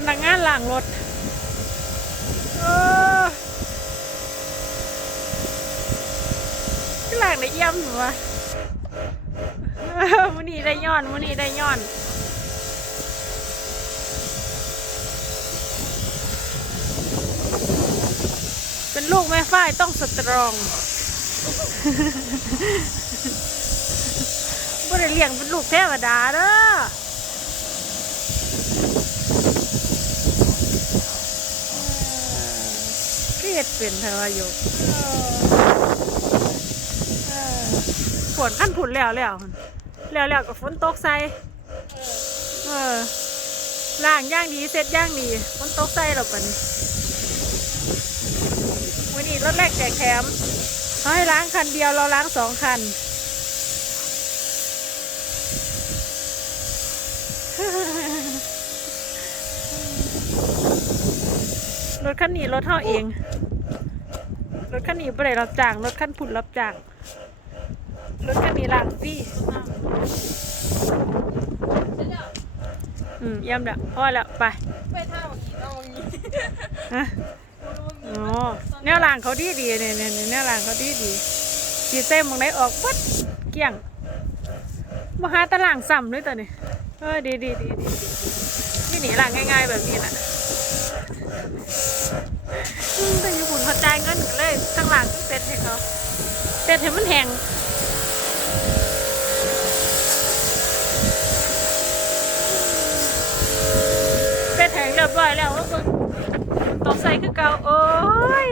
คนงานล้างรถเออคือล้างได้เยี่ยมหนูวะมื้อนี้ได้ย้อนมื้อนี้ได้ย้อนเป็นลูกแม่ฝ้ายต้องสตรองบ่ได้เลี้ยงเป็นลูกเทวดาเด้อ เกลียดเป็นเทวายกฝนขั้นผุนแล้วแล้วแล้วแล้วกับฝนตกใส่เออล่างย่างดีเสร็จย่างดีฝนตกใส่หรอกปะนี่วันนี้รถแรกแจกแถมให้ล้างคันเดียวเราล้างสองคัน ถคันนี้รถเท่าเอง รถคันนี้ไปไหนรับจ้าง รถคันผุดรับจ้าง รถคันนี้ล้างฟรีอืมเยี่ยมแล้วพอแล้วไป ไปท่าเมื่อกี้เอาอย่างนี้ฮะอ๋อแนวล่างเขาดีดีๆเนี่ยเนี่ยแนวล่างเขาดีดีสีเต็มมองได้ออกปัดเกลี้ยงมาหาตารางซ้ำด้วยตัวนี้เออดีดีดีดีนี่หนีล่างง่าย ๆ แบบนี้แหละอืม แต่ญี่ปุ่นเขาจ่ายเงินกันเลยทั้งหลังเป็ดให้เขาเป็ดให้มันแหงเป็ดแหงเรียบร้อยแล้วว่าเบิ่งตกใส่คือเก่าโอ้ย